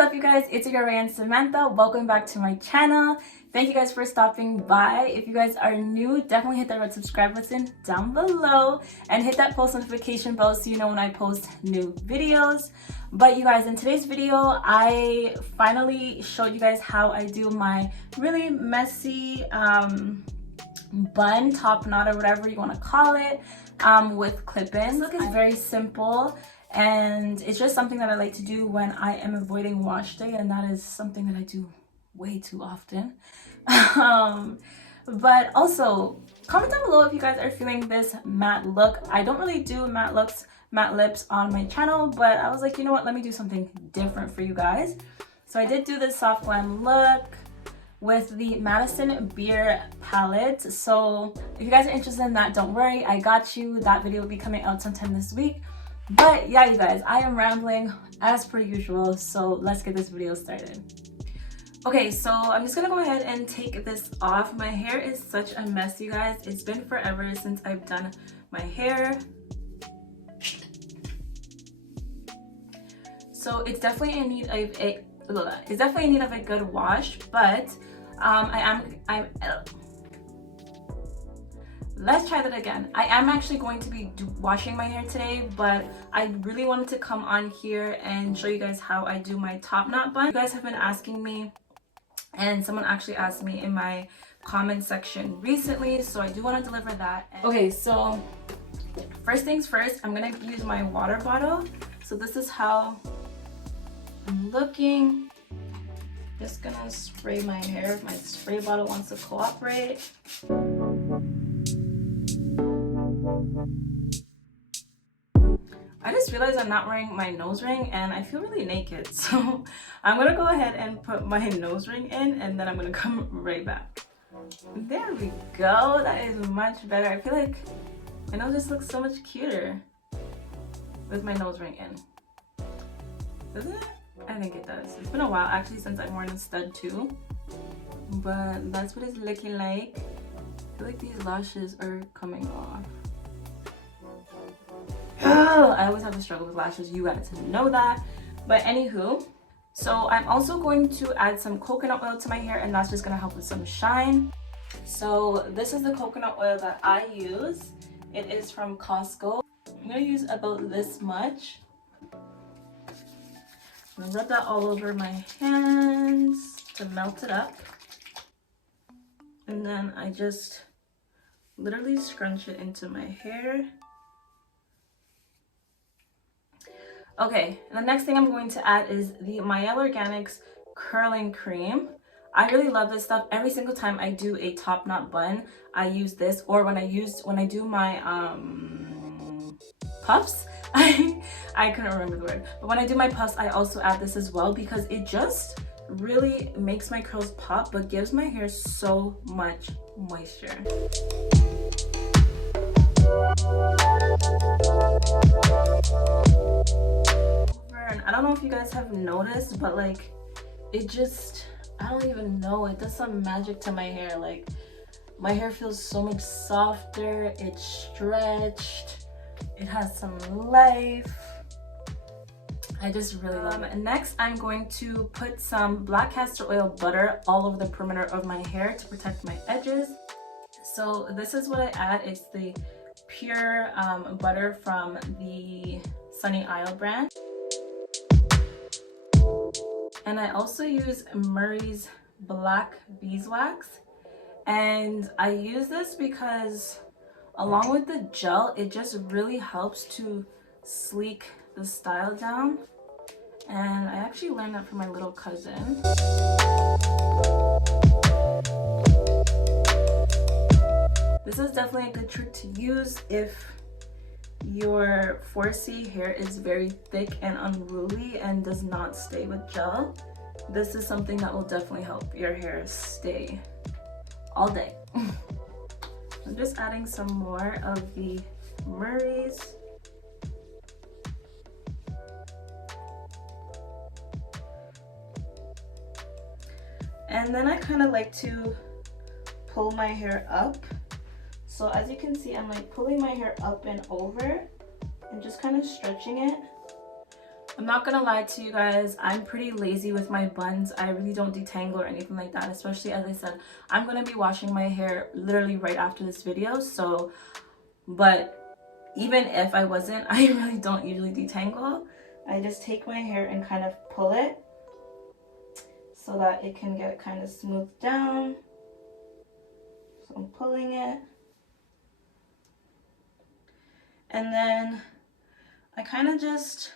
up, you guys? It's your Rayanne Samantha. Welcome back to my channel. Thank you guys for stopping by. If you guys are new, definitely hit that red subscribe button down below and hit that post notification bell so you know when I post new videos. But you guys, in today's video, I finally showed you guys how I do my really messy bun, top knot, or whatever you want to call it, with clip-ins. This look is very simple, and it's just something that I like to do when I am avoiding wash day, and that is something that I do way too often. But also comment down below if you guys are feeling this matte look. I don't really do matte looks, matte lips on my channel, but I was like, you know what, let me do something different for you guys. So I did do this soft glam look with the Madison Beer palette. So if you guys are interested in that, don't worry, I got you. That video will be coming out sometime this week. But yeah, you guys, I am rambling as per usual, so let's get this video started. Okay, so I'm just gonna go ahead and take this off. My hair is such a mess, you guys. It's been forever since I've done my hair. So it's definitely in need of a good wash, but let's try that again. I am actually going to be washing my hair today, but I really wanted to come on here and show you guys how I do my top knot bun. You guys have been asking me, and someone actually asked me in my comment section recently, so I do want to deliver that. Okay, so first things first, I'm gonna use my water bottle. So this is how I'm looking. Just gonna spray my hair if my spray bottle wants to cooperate. I just realized I'm not wearing my nose ring and I feel really naked, so I'm gonna go ahead and put my nose ring in and then I'm gonna come right back. There we go, that is much better. I feel like my nose just looks so much cuter with my nose ring in. Doesn't it? I think it does. It's been a while actually since I've worn a stud too, but that's what it's looking like. I feel like these lashes are coming off. I always have a struggle with lashes, you guys know that. But anywho, so I'm also going to add some coconut oil to my hair, and that's just going to help with some shine. So this is the coconut oil that I use. It is from Costco. I'm going to use about this much. I'm going to rub that all over my hands to melt it up. And then I just literally scrunch it into my hair. Okay, and the next thing I'm going to add is the Mielle Organics curling cream. I really love this stuff. Every single time I do a top knot bun, I use this, or when I do my puffs, I couldn't remember the word, but when I do my puffs, I also add this as well because it just really makes my curls pop but gives my hair so much moisture. And I don't know if you guys have noticed, but like it just, I don't even know, it does some magic to my hair. Like my hair feels so much softer, it's stretched, it has some life. I just really love it. And next I'm going to put some black castor oil butter all over the perimeter of my hair to protect my edges. So this is what I add. It's the pure butter from the Sunny Isle brand. And I also use Murray's black beeswax, and I use this because along with the gel, it just really helps to sleek the style down. And I actually learned that from my little cousin. This is definitely a good trick to use if your 4C hair is very thick and unruly and does not stay with gel. This is something that will definitely help your hair stay all day. I'm just adding some more of the Murray's. And then I kind of like to pull my hair up. So as you can see, I'm like pulling my hair up and over and just kind of stretching it. I'm not gonna lie to you guys, I'm pretty lazy with my buns. I really don't detangle or anything like that, especially as I said, I'm gonna be washing my hair literally right after this video. So, but even if I wasn't, I really don't usually detangle. I just take my hair and kind of pull it so that it can get kind of smoothed down. So I'm pulling it. And then I kind of just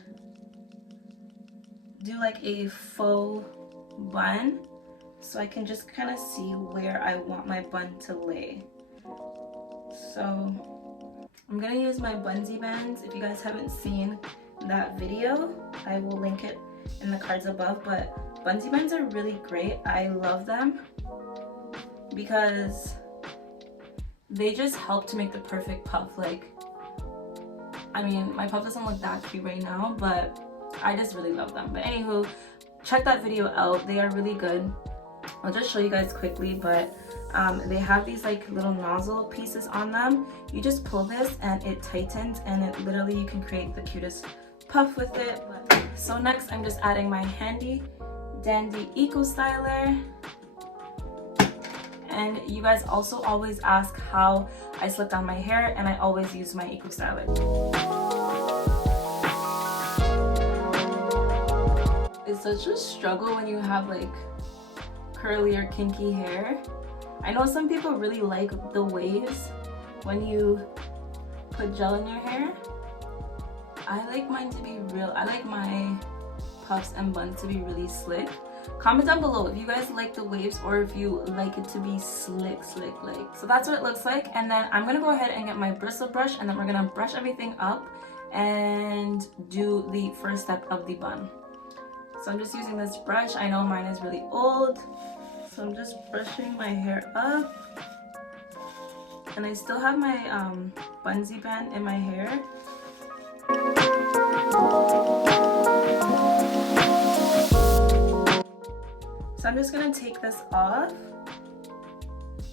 do like a faux bun so I can just kind of see where I want my bun to lay. So I'm gonna use my bungee bands. If you guys haven't seen that video, I will link it in the cards above, but bungee bands are really great. I love them because they just help to make the perfect puff. Like, I mean, my puff doesn't look that cute right now, but I just really love them. But anywho, check that video out. They are really good. I'll just show you guys quickly, but they have these like little nozzle pieces on them. You just pull this and it tightens, and it literally, you can create the cutest puff with it. So next, I'm just adding my handy dandy eco styler. And you guys also always ask how I slick down my hair, and I always use my eco styler. It's such a struggle when you have like curly or kinky hair. I know some people really like the waves when you put gel in your hair. I like mine to be real. I like my puffs and buns to be really slick. Comment down below if you guys like the waves or if you like it to be slick like. So that's what it looks like. And then I'm gonna go ahead and get my bristle brush, and then we're gonna brush everything up and do the first step of the bun. So I'm just using this brush. I know mine is really old, so I'm just brushing my hair up. And I still have my bungee band in my hair. So I'm just gonna take this off,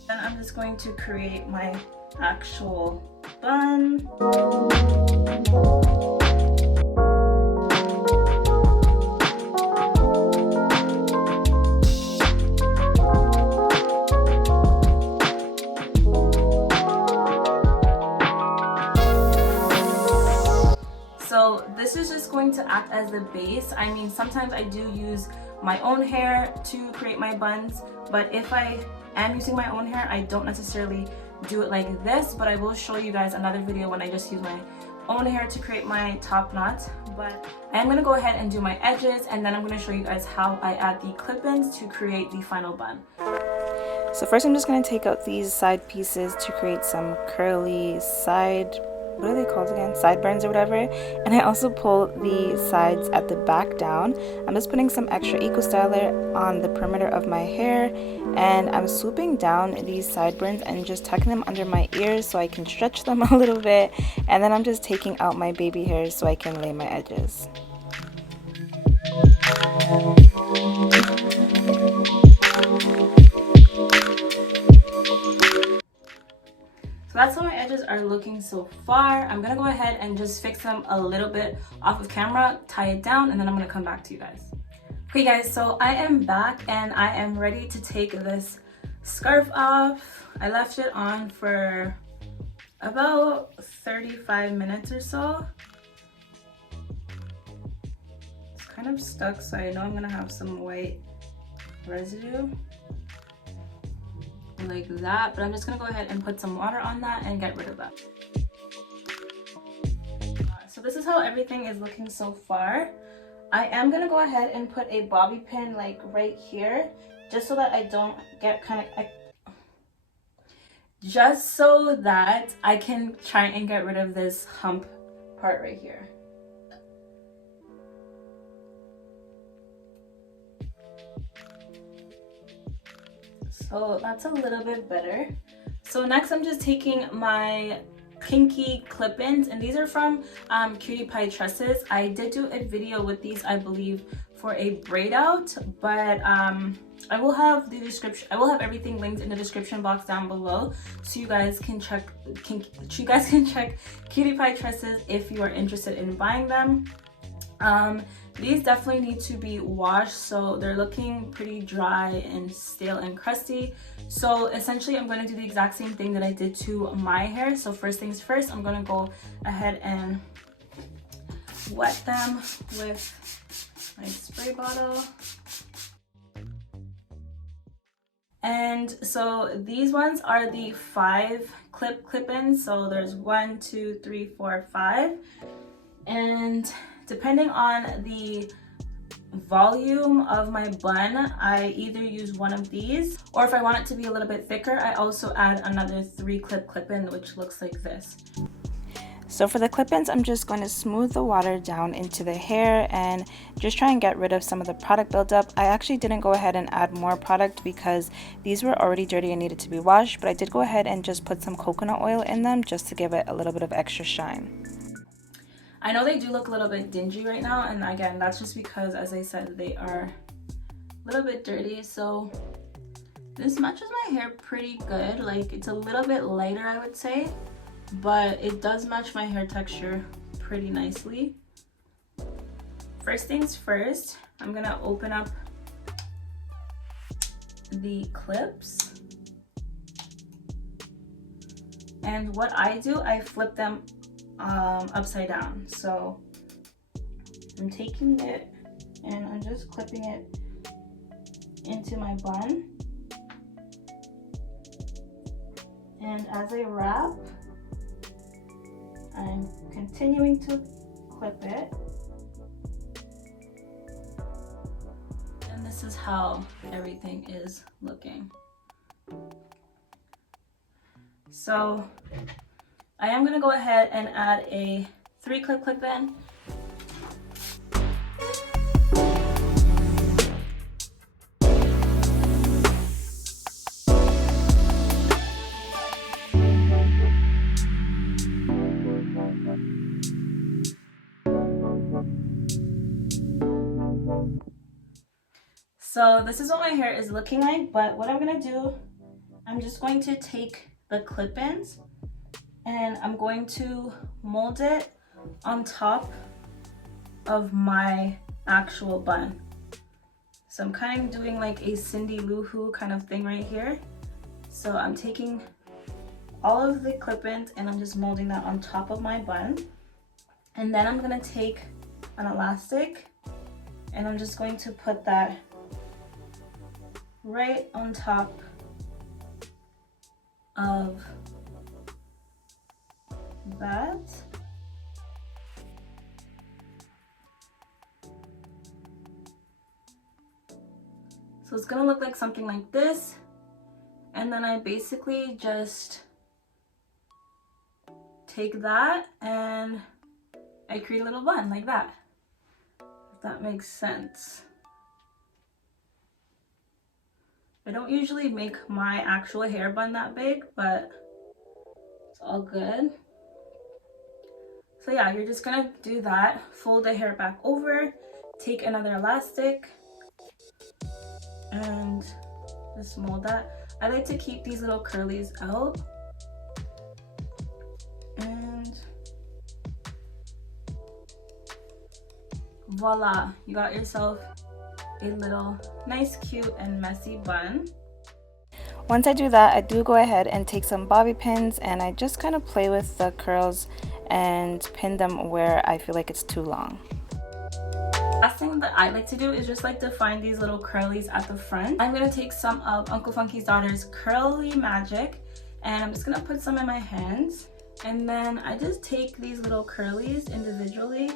and I'm just going to create my actual bun. So this is just going to act as the base. I mean, sometimes I do use my own hair to create my buns, but if I am using my own hair, I don't necessarily do it like this, but I will show you guys another video when I just use my own hair to create my top knot. But I am going to go ahead and do my edges, and then I'm going to show you guys how I add the clip-ins to create the final bun. So first I'm just going to take out these side pieces to create some curly side, what are they called again? Sideburns or whatever. And I also pull the sides at the back down. I'm just putting some extra eco styler on the perimeter of my hair, and I'm swooping down these sideburns and just tucking them under my ears so I can stretch them a little bit. And then I'm just taking out my baby hairs so I can lay my edges. So that's how my edges are looking so far. I'm gonna go ahead and just fix them a little bit off of camera, tie it down, and then I'm gonna come back to you guys. Okay guys, so I am back and I am ready to take this scarf off. I left it on for about 35 minutes or so. It's kind of stuck, so I know I'm gonna have some white residue. Like that, but I'm just gonna go ahead and put some water on that and get rid of that. So this is how everything is looking so far. I am gonna go ahead and put a bobby pin like right here, just so that I don't get just so that I can try and get rid of this hump part right here. So that's a little bit better. So next I'm just taking my Kinky clip-ins, and these are from Cutiepie Tresses. I did do a video with these, I believe, for a braid out, but I will have the description. I will have everything linked in the description box down below, so you guys can check. Cutiepie Tresses if you are interested in buying them. These definitely need to be washed, so they're looking pretty dry and stale and crusty. So essentially I'm going to do the exact same thing that I did to my hair. So first things first, I'm going to go ahead and wet them with my spray bottle. And so these ones are the 5 clip-ins. So there's 1, 2, 3, 4, 5. And depending on the volume of my bun, I either use one of these, or if I want it to be a little bit thicker, I also add another 3 clip-in, which looks like this. So for the clip-ins, I'm just going to smooth the water down into the hair and just try and get rid of some of the product buildup. I actually didn't go ahead and add more product because these were already dirty and needed to be washed, but I did go ahead and just put some coconut oil in them just to give it a little bit of extra shine. I know they do look a little bit dingy right now, and again, that's just because, as I said, they are a little bit dirty. So this matches my hair pretty good. Like, it's a little bit lighter, I would say, but it does match my hair texture pretty nicely. First things first, I'm gonna open up the clips. And what I do, I flip them upside down. So I'm taking it and I'm just clipping it into my bun, and as I wrap, I'm continuing to clip it, and this is how everything is looking. So I am going to go ahead and add a 3 clip-in. So this is what my hair is looking like, but what I'm going to do, I'm just going to take the clip-ins and I'm going to mold it on top of my actual bun. So I'm kind of doing like a Cindy Lou Who kind of thing right here. So I'm taking all of the clip-ins and I'm just molding that on top of my bun. And then I'm gonna take an elastic and I'm just going to put that right on top of that. So it's gonna look like something like this, and then I basically just take that and I create a little bun like that, if that makes sense. I don't usually make my actual hair bun that big, but it's all good. So yeah, you're just gonna do that, fold the hair back over, take another elastic, and just mold that. I like to keep these little curlies out. And voila, you got yourself a little nice, cute, and messy bun. Once I do that, I do go ahead and take some bobby pins and I just kind of play with the curls and pin them where I feel like it's too long. Last thing that I like to do is just like to find these little curlies at the front. I'm gonna take some of Uncle Funky's daughter's Curly Magic and I'm just gonna put some in my hands, and then I just take these little curlies individually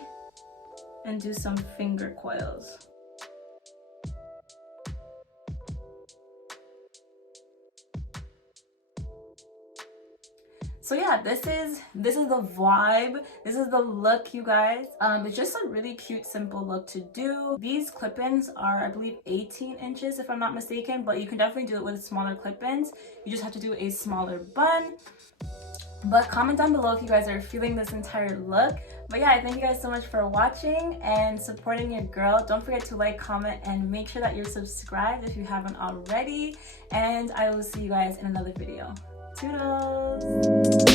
and do some finger coils. So yeah, this is the vibe. This is the look, you guys. It's just a really cute, simple look to do. These clip-ins are, I believe, 18 inches if I'm not mistaken, but you can definitely do it with smaller clip-ins. You just have to do a smaller bun. But comment down below if you guys are feeling this entire look. But yeah, I thank you guys so much for watching and supporting your girl. Don't forget to like, comment, and make sure that you're subscribed if you haven't already. And I will see you guys in another video. Toodles!